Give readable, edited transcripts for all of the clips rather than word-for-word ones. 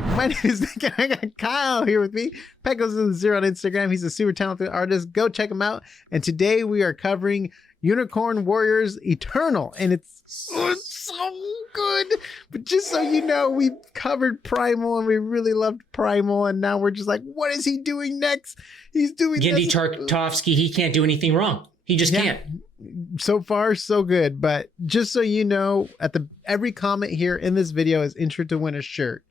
back. My name is Nick. I got Kyle here with me. Pecos0 on Instagram. He's a super talented artist. Go check him out. And today we are covering Unicorn Warriors Eternal. And it's so good. But just so you know, we covered Primal and we really loved Primal. And now we're just like, what is he doing next? He's doing Genndy Tartakovsky. He can't do anything wrong. He just can't. So far, so good. But just so you know, every comment here in this video is entered to win a shirt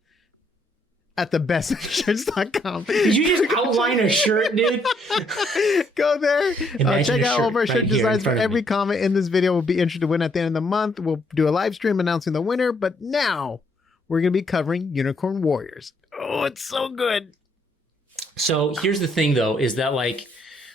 at thebestshirts.com. Did you just outline a shirt, dude? Go there. Check out all of our shirt designs for every comment in this video. Will be entered to win at the end of the month. We'll do a live stream announcing the winner. But now we're going to be covering Unicorn Warriors. Oh, it's so good. So here's the thing, though, is that like,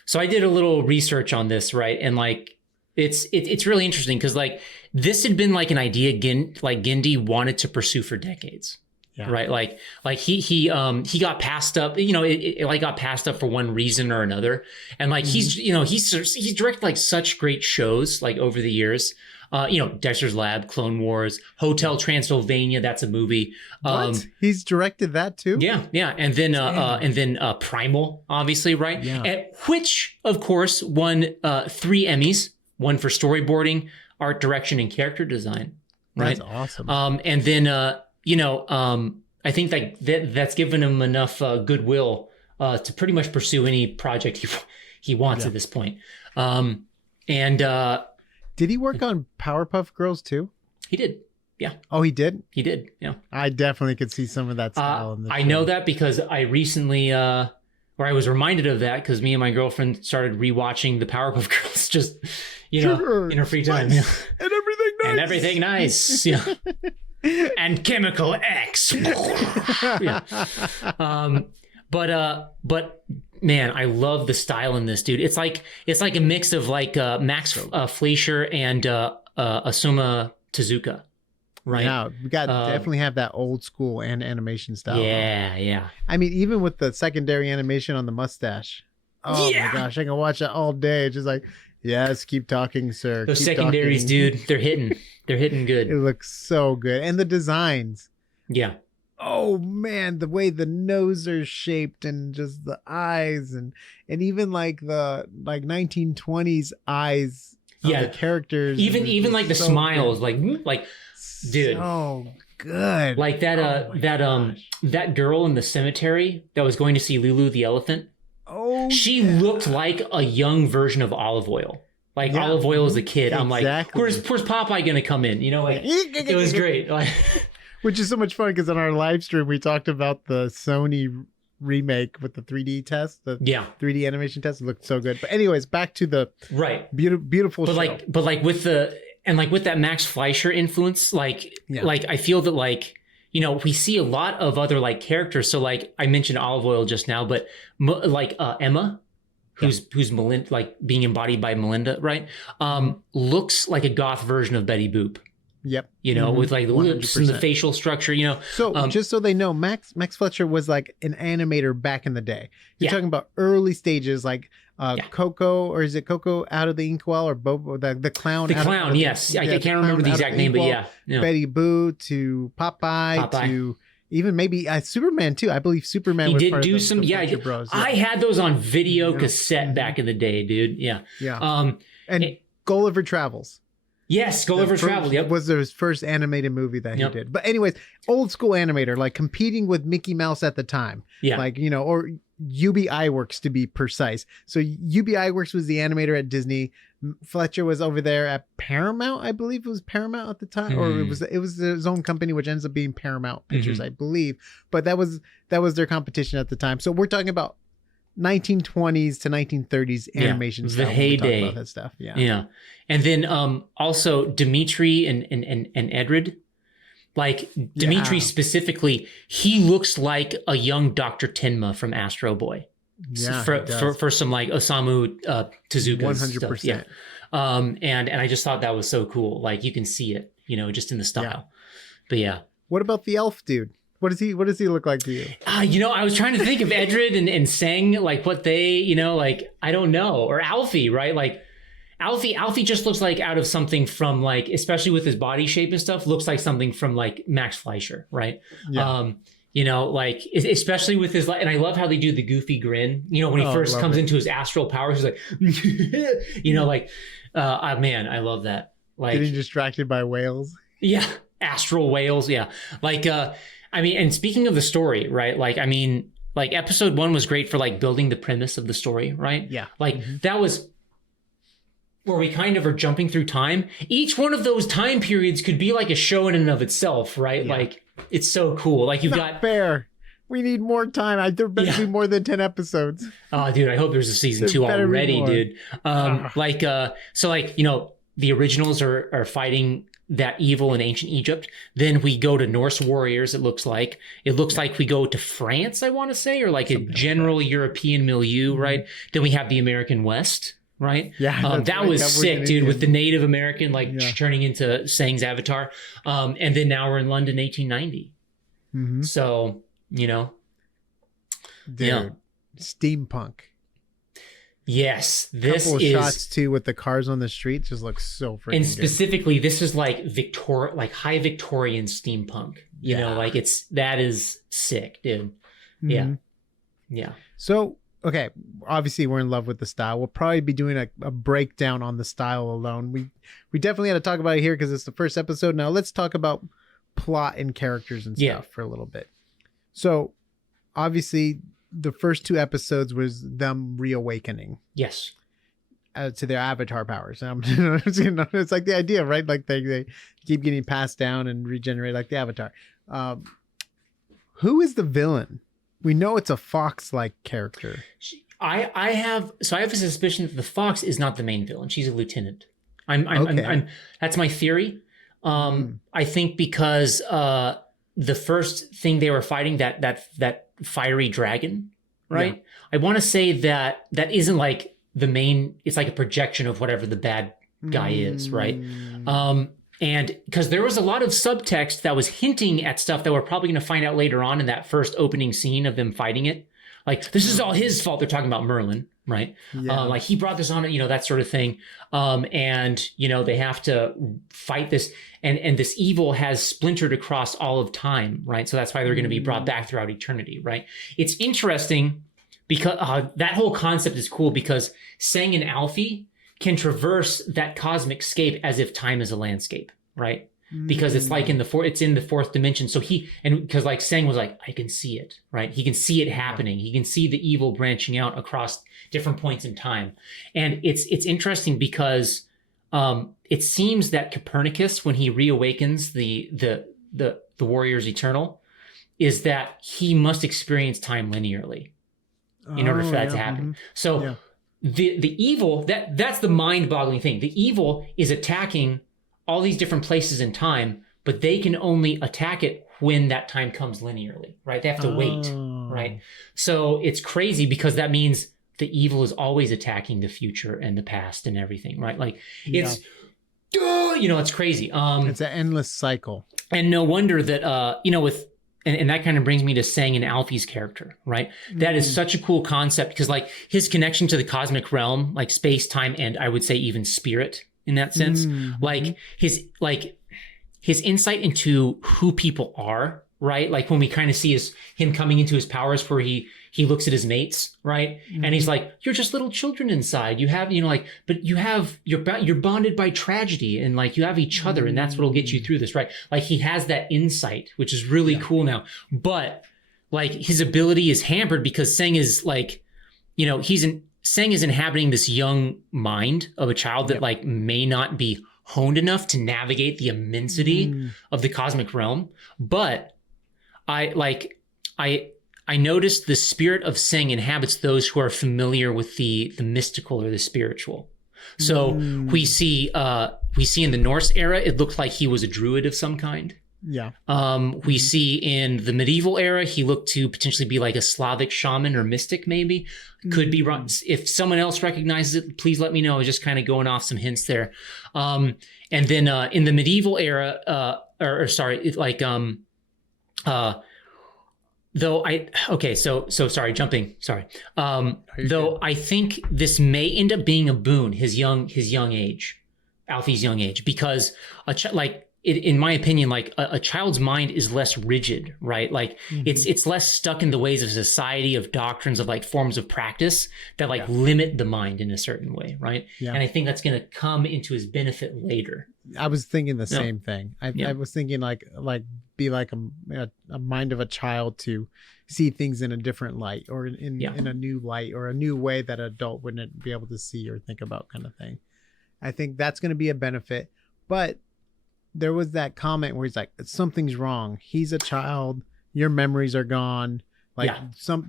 so I did a little research on this, right? And like, it's really interesting because like this had been like an idea Genndy wanted to pursue for decades. Yeah. Right. Like he got passed up, it like got passed up for one reason or another. And like, he's directed like such great shows like over the years, Dexter's Lab, Clone Wars, Hotel Transylvania. That's a movie. What? He's directed that too? Yeah. Yeah. And then Primal, obviously. Right. Yeah. Which of course won 3 Emmys, one for storyboarding, art direction, and character design. Right. That's awesome. And then, I think that's given him enough goodwill to pretty much pursue any project he wants at this point. Did he work on Powerpuff Girls too? He did. Yeah. Oh, he did? He did. Yeah. I definitely could see some of that style in the show. know that because I recently, or I was reminded of that because me and my girlfriend started rewatching the Powerpuff Girls just, in her free time. Nice. Yeah. And everything nice. Yeah. And Chemical X. Yeah. But man, I love the style in this, dude. It's like a mix of like Max Fleischer and Asuma Tezuka, right? Yeah, we got definitely have that old school and animation style. Yeah, yeah. I mean, even with the secondary animation on the mustache. Oh my gosh, I can watch that all day. Just like, yes, keep talking, sir. Those keep secondaries, talking. dude, they're hitting. They're hitting good. It looks so good. And the designs. Yeah. Oh man, the way the nose are shaped and just the eyes and even like the 1920s eyes of the characters. Even like the smiles, good. like dude. So good. Like that girl in the cemetery that was going to see Lulu the elephant. Oh, she looked like a young version of Olive Oil. Like Olive Oil as a kid. I'm like, where's Popeye gonna come in? It was great. Which is so much fun because on our live stream we talked about the Sony remake with the 3D test, 3D animation test. It looked so good. But anyways, back to the beautiful show. But with that Max Fleischer influence, like I feel that we see a lot of other like characters. So like I mentioned Olive Oil just now, but Emma. Who's Melinda, like being embodied by Melinda, right? Looks like a goth version of Betty Boop. Yep. With like the lips and the facial structure, So just so they know, Max Fleischer was like an animator back in the day. You're talking about early stages like Coco, or is it Coco Out of the Inkwell, or Bobo, the clown? The clown, yes. I can't remember the exact name, but yeah. Betty Boop to Popeye. To even maybe Superman too. I believe Superman was part of the Bros. I had those on video cassette back in the day, dude. Yeah. Yeah. And Gulliver Travels. Yes, Gulliver Travels. Yep. Was his first animated movie that he did. But anyways, old school animator, like competing with Mickey Mouse at the time. Yeah. Like, or UBI Works to be precise. So UBI Works was the animator at Disney. Fletcher was over there at Paramount, I believe it was Paramount at the time, or it was his own company, which ends up being Paramount Pictures, I believe. But that was their competition at the time. So we're talking about 1920s to 1930s animation style. The heyday. About that stuff. Yeah. Yeah. And then also Dimitri and Edred. Like Dimitri specifically, he looks like a young Dr. Tenma from Astro Boy. Yeah, for some like Osamu Tezuka 100%. stuff. Yeah. And I just thought that was so cool. Like you can see it, just in the style. Yeah. But yeah. What about the elf dude? What does he look like to you? I was trying to think of Edred and Sang, like what they, like I don't know, or Alfie, right? Like Alfie just looks like out of something from like, especially with his body shape and stuff, looks like something from like Max Fleischer, right? Yeah. You know, like, especially with his, and I love how they do the goofy grin, you know, when he first comes into his astral powers, he's like, you know, like, man, I love that. Like, getting distracted by whales. Yeah. Astral whales. Yeah. Like, I mean, and speaking of the story, right? Like, I mean, like episode 1 was great for like building the premise of the story, right? Yeah. Like that was where we kind of are jumping through time. Each one of those time periods could be like a show in and of itself, right? Yeah. Like, it's so cool. Like you've got fair. We need more time. There better be more than 10 episodes. Oh, dude, I hope there's a season 2 already, dude. Like, so like, you know, the originals are fighting that evil in ancient Egypt. Then we go to Norse warriors. It looks like we go to France, I want to say, or like something a general like European milieu, right? Then we have the American West. Right. Yeah. That was sick, dude, with the Native American, like turning into Sang's avatar. And then now we're in London, 1890. Mm-hmm. So, you know. Dude, steampunk. Yes. This couple of is shots too with the cars on the street just looks so freaking and specifically, good. This is like high Victorian steampunk. You know, like that is sick, dude. Mm-hmm. Yeah. Yeah. So okay, obviously we're in love with the style. We'll probably be doing a breakdown on the style alone. We definitely had to talk about it here because it's the first episode. Now let's talk about plot and characters and stuff for a little bit. So obviously the first 2 episodes was them reawakening. Yes. To their avatar powers. It's like the idea, right? Like they keep getting passed down and regenerate like the avatar. Who is the villain? We know it's a fox-like character. I have a suspicion that the fox is not the main villain. She's a lieutenant. I'm that's my theory. I think because the first thing they were fighting, that fiery dragon, right? Yeah. I want to say that isn't like the main. It's like a projection of whatever the bad guy is, right? And because there was a lot of subtext that was hinting at stuff that we're probably going to find out later on in that first opening scene of them fighting it. Like, this is all his fault. They're talking about Merlin, right? Yeah. Like, he brought this on, you know, that sort of thing. And, you know, they have to fight this. And this evil has splintered across all of time, right? So that's why they're going to be brought back throughout eternity, right? It's interesting because that whole concept is cool because Sang and Alfie can traverse that cosmic scape as if time is a landscape, right? Because it's like in the 4th dimension. So because like Sang was like, I can see it, right? He can see it happening. He can see the evil branching out across different points in time. And it's interesting because it seems that Copernicus, when he reawakens the Warriors Eternal, is that he must experience time linearly in order for that to happen. So the evil, that's the mind-boggling thing. The evil is attacking all these different places in time, but they can only attack it when that time comes linearly, right? They have to wait, right? So it's crazy because that means the evil is always attacking the future and the past and everything, right? Like it's, you know, it's crazy. It's an endless cycle. And no wonder that, you know, with, and that kind of brings me to Sang and Alfie's character, right? That is such a cool concept because like his connection to the cosmic realm, like space, time, and I would say even spirit in that sense, like his insight into who people are, right? Like when we kind of see him coming into his powers where he looks at his mates, right? And he's like, you're just little children inside. You have, you know, like, but you're bonded by tragedy and like you have each other and that's what'll get you through this, right? Like he has that insight, which is really cool now. But like his ability is hampered because Sang is like, you know, Sang is inhabiting this young mind of a child that like may not be honed enough to navigate the immensity of the cosmic realm. But I noticed the spirit of Sang inhabits those who are familiar with the mystical or the spiritual. So we see in the Norse era, it looked like he was a druid of some kind. Yeah. We see in the medieval era, he looked to potentially be like a Slavic shaman or mystic, maybe. Could be wrong. If someone else recognizes it, please let me know. I was just kind of going off some hints there. And then in the medieval era, though I think this may end up being a boon, his young age, Alfie's young age, because in my opinion, like a child's mind is less rigid, right? Like it's less stuck in the ways of society, of doctrines, of like forms of practice that like limit the mind in a certain way, right? And I think that's going to come into his benefit later. I was thinking the same thing. I was thinking like be like a mind of a child to see things in a different light, or in a new light, or a new way that an adult wouldn't be able to see or think about, kind of thing. I think that's going to be a benefit. But there was that comment where he's like, something's wrong. He's a child. Your memories are gone. Like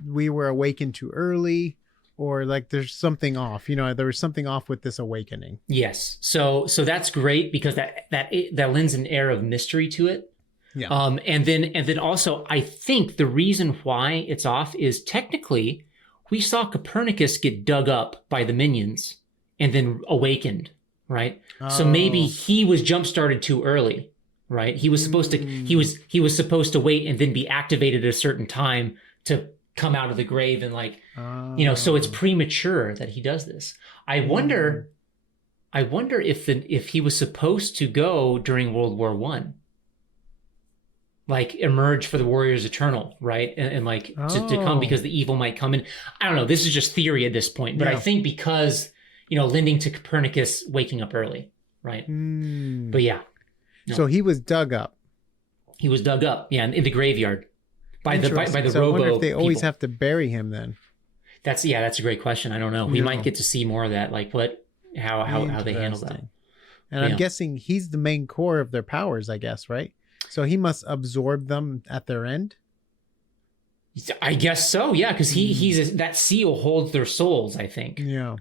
we were awakened too early, or like there's something off. You know, there was something off with this awakening. Yes. So that's great, because that lends an air of mystery to it. Yeah. And then also, I think the reason why it's off is technically we saw Copernicus get dug up by the minions and then awakened. Right. So maybe he was jump started too early. Right. He was supposed to he was supposed to wait and then be activated at a certain time to come out of the grave, and like, you know, so it's premature that he does this. I wonder if he was supposed to go during World War I, like emerge for the Warriors Eternal, right? And like to come, because the evil might come in. I don't know. This is just theory at this point, but I think because, you know, lending to Copernicus waking up early, right? But yeah. No. So he was dug up. He was dug up, in the graveyard by the so Robo. I wonder if they always people. have to bury him then. That's a great question. I don't know. We might get to see more of that, like how they handle that. And I'm guessing he's the main core of their powers, I guess, right? So he must absorb them at their end. I guess so, yeah, because that seal holds their souls, I think. Yeah.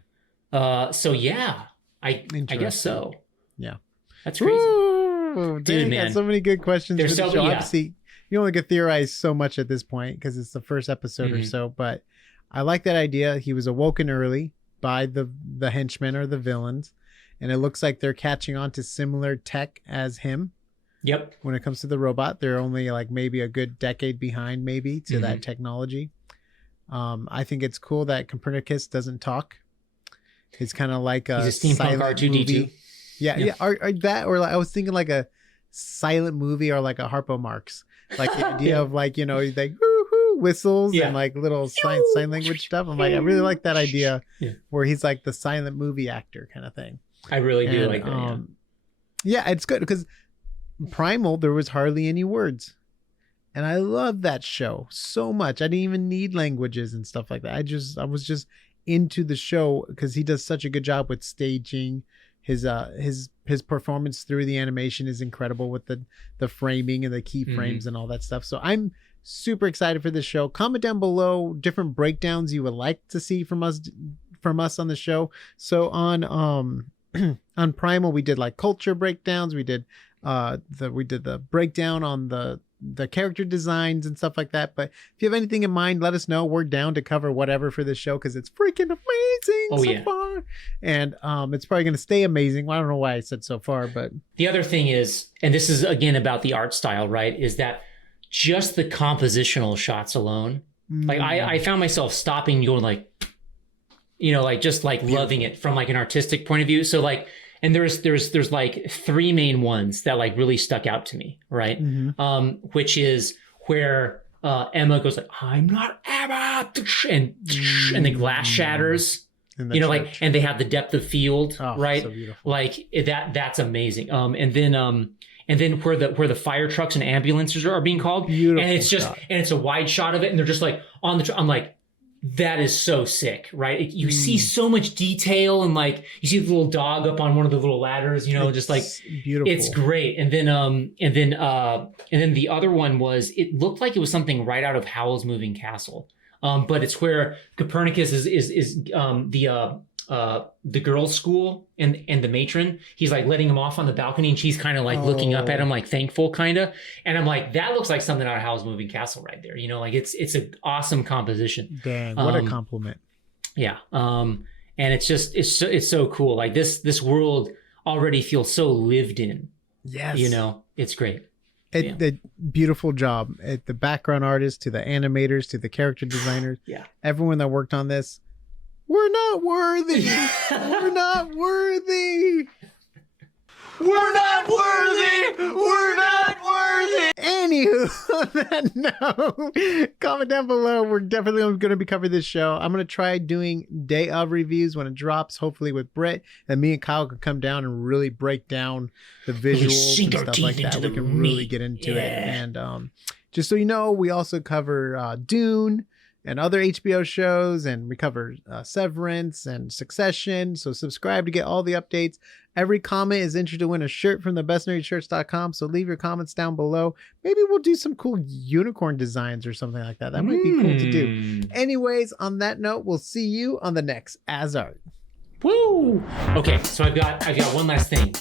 So yeah, I guess so. Yeah, that's crazy. Ooh, dude, man, so many good questions for the show. Obviously, you only could theorize so much at this point because it's the first episode or so. But I like that idea. He was awoken early by the henchmen or the villains, and it looks like they're catching on to similar tech as him. Yep. When it comes to the robot, they're only like maybe a good decade behind, maybe to that technology. I think it's cool that Copernicus doesn't talk. He's kind of like a steampunk R2D2. Yeah. Or that, or like, I was thinking like a silent movie, or like a Harpo Marx, like the idea of like, you know, like woo-hoo whistles and like little sign language stuff. I'm like, I really like that idea where he's like the silent movie actor kind of thing. I really do like that. Yeah, it's good because Primal, there was hardly any words. And I love that show so much. I didn't even need languages and stuff like that. I was just into the show because he does such a good job with staging. His performance through the animation is incredible with the framing and the keyframes and all that stuff. So I'm super excited for this show. Comment down below different breakdowns you would like to see from us on the show. So on on Primal, we did like culture breakdowns. We did the breakdown on the character designs and stuff like that. But if you have anything in mind, let us know. We're down to cover whatever for this show because it's freaking amazing so far. And it's probably going to stay amazing. Well, I don't know why I said so far, but the other thing is, and this is again about the art style, right? Is that just the compositional shots alone? Like I found myself stopping and going like, you know, like just like loving it from like an artistic point of view. So like, and there's like three main ones that like really stuck out to me, right? Which is where Emma goes like, "I'm not Emma," and the glass shatters, you know, like, and they have the depth of field, right? So like that's amazing. And then where the fire trucks and ambulances are being called, beautiful and it's just shot. And it's a wide shot of it, and they're just like on the. I'm like, that is so sick, right? You see so much detail, and like you see the little dog up on one of the little ladders, you know, it's just like beautiful. It's great. And then the other one was, it looked like it was something right out of Howl's Moving Castle, but it's where Copernicus is the girls' school and the matron. He's like letting him off on the balcony, and she's kind of like looking up at him like thankful, kind of. And I'm like, that looks like something out of Howl's Moving Castle right there. You know, like it's an awesome composition. Dang, what a compliment. Yeah. And it's so cool. Like this world already feels so lived in. Yes. You know, it's great. The beautiful job. The background artists, to the animators, to the character designers. Yeah. Everyone that worked on this. We're not worthy. We're not worthy. We're not worthy! We're not worthy! Anywho, on that note, comment down below. We're definitely going to be covering this show. I'm going to try doing day of reviews when it drops, hopefully with Brett, and me and Kyle can come down and really break down the visuals and stuff like that. We can really get into it. And just so you know, we also cover Dune and other HBO shows, and we cover Severance and Succession. So subscribe to get all the updates. Every comment is entered to win a shirt from thebestnerdshirts.com. So leave your comments down below. Maybe we'll do some cool unicorn designs or something like that. That might be cool to do. Anyways, on that note, we'll see you on the next AsArt. Woo! Okay, so I've got one last thing.